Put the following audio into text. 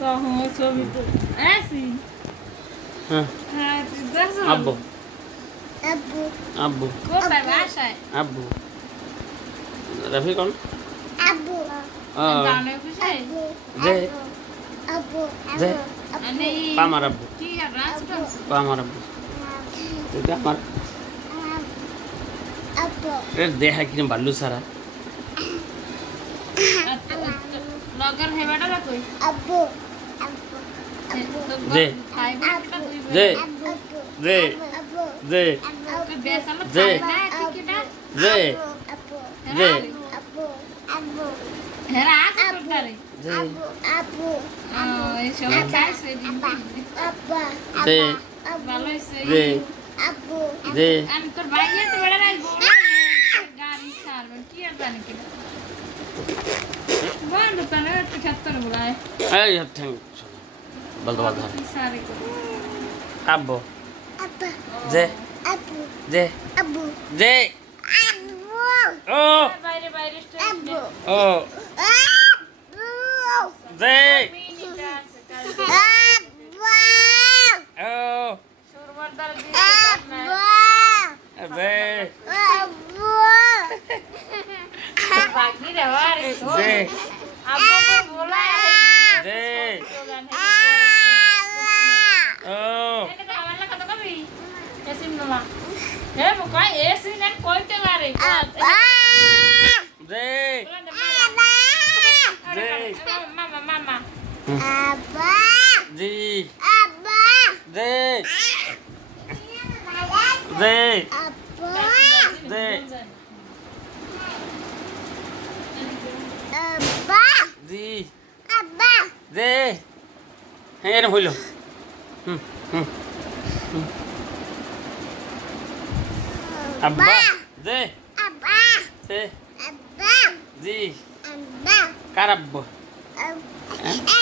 কখন ছবি তো আসি হ্যাঁ হ্যাঁ দেখছো আব্বু Abu. আব্বু কোথায় বাসায় আব্বু রাফি কোন Abu. জানো খুশি যে Abu. যে আমি পামার আব্বু কি আর রাস্তা পামার আব্বু এটা আমার Abu. দেখা কিনে বাল্লু সারা লগর হেবাটা না কই Abu. Abu. যে ভাই বোনটা দুই যে Abu. যে Abu. যে তুই বেসালো যে না টিকিটা যে Abu. যে Abu. Abu. হেরা আছে কোথারে যে Abu. Abu. এই সব খাইছে দিন Abba. যে ভালো হইছে যে Abu. যে আমি তোর ভাইয়া তো বেড়া রাখবো না গাড়ি ছাড়বে কি আর জানি কি বন্ধ তো না একটু খেতে না বলায় এই ঠ্যাং বলতো বলতো কি সারে কো আব্বু Abba. যে Abu. যে Abu. যে Abu. ও বাইরে বাইরে Abu. ও Abu. যে মিনিট আছে কাল Abu. ও সুরমার দিয়ে Abu. যে Abu. ভাগনি রে আরে যে আব্বু কো বলা যে ও এটা তো আমার লাগা তো কবি এসিন মামা হে মুকাই এসিন এন্ড কইতে পারে যে যে মামা মামা Abba. জি Abba. যে যে Abba. যে Abba. জি Abba. যে হ্যাঁ এরকম হইল হুম হুম হুম। আব্বা যে Abba. যে Abba. জি Abba. কার আব্বু Abba.